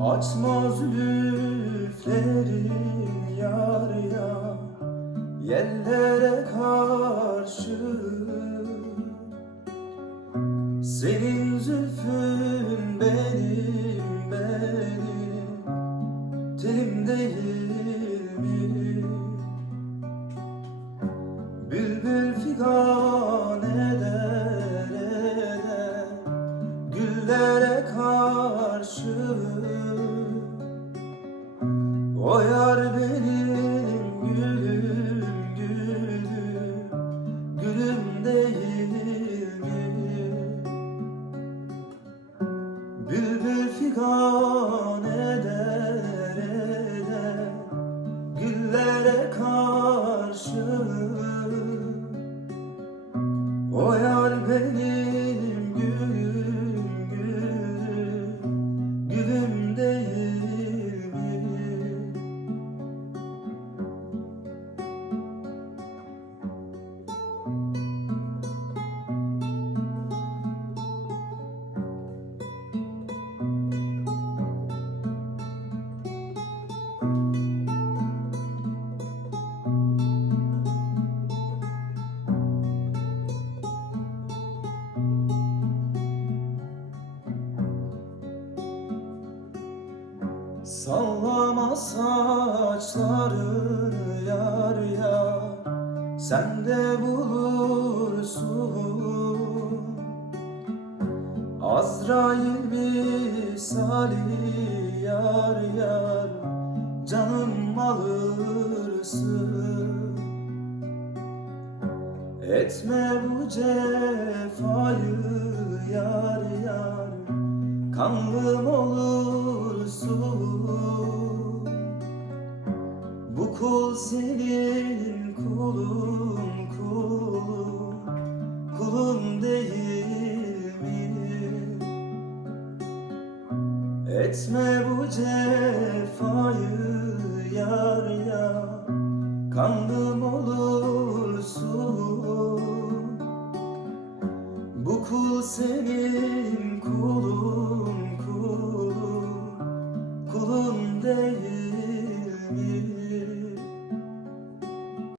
Açma zülüflerin yar ya Yellere karşı Senin zülfün benim benim Telim değil mi? Bülbül figan Güllere karşı O yar benim gülüm gülüm Gülüm değil mi? Bülbül figan eder eder Güllere karşı O yar Sallama saçlarını yar ya Sen de bulursun. Azrail misali yar yar Canım alırsın. Etme bu cefayı yar yar Kanlım Bu kul senin kulun kulun Kulun değil? Etme bu cefayı yar yar Kanlım olursun. Bu kul senin kulun uygun değil mi?